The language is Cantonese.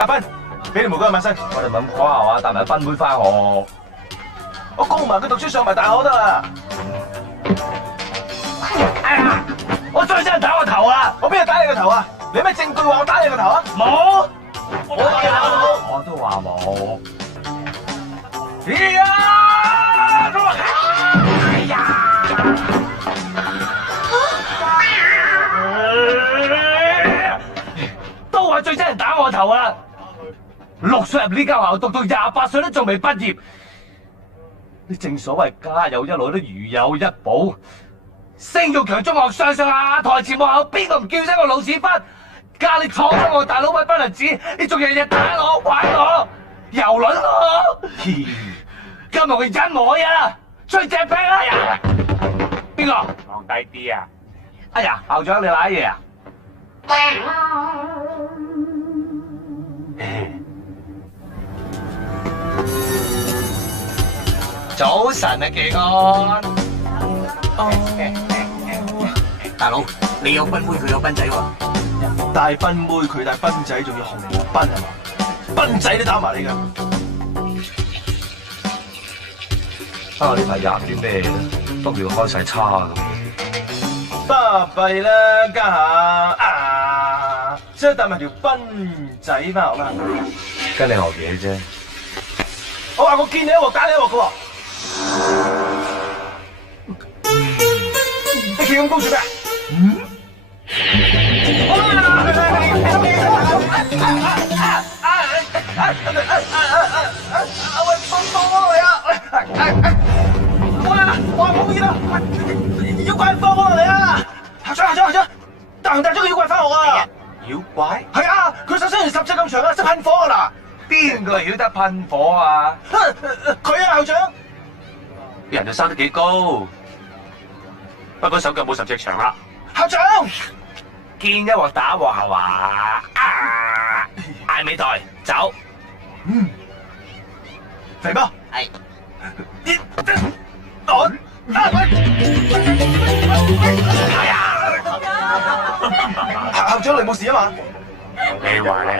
阿斌，俾條毛巾去抹身。我哋唔係咁講下話，帶埋賓妹翻學。我供埋佢讀書上埋大學得啦。哎呀！我最憎人打我頭啊！我邊度打你個頭啊？你有咩證據話我打你個頭啊？冇，我有，我都話冇。哎呀！哎呀！都話最憎人打我頭啊！6歲入呢間學校讀到28歲都仲未畢業，你正所謂家有一老都如有一寶。星玉強中學上下台前幕後，邊個唔叫聲我老屎忽？家你闖咗我大佬位不能止，你仲日日打我玩我，蹂躪我。今日佢忍我呀，吹隻屁啊！邊個？放低啲啊！哎呀，校長你瀨嘢啊？早晨啊，技安。大佬，你有賓妹，佢有賓仔喎。帶賓妹，佢帶賓仔，仲要紅毛賓係嘛？賓仔都打埋你㗎。啊！呢排飲啲咩咧？不料開晒叉咁。巴閉啦，家下啊，即係帶埋條賓仔翻學啦。跟你學嘢啫。我話我見你一鑊打你一鑊嘅喎。你企咁高做咩？喂，放我嚟啊！哇，冇嘢啦！妖怪放我嚟啊！校長，大雄帶咗個妖怪翻學啊！妖怪？係啊，佢手伸完10尺咁長啊，識噴火㗎啦！邊個曉得噴火啊？佢啊，校長。人就生得幾高，不過手腳冇10尺長啦。校長，見一鑊打鑊係嘛？嗌尾台走。肥波。係。我。校長你冇事啊嘛？你話咧？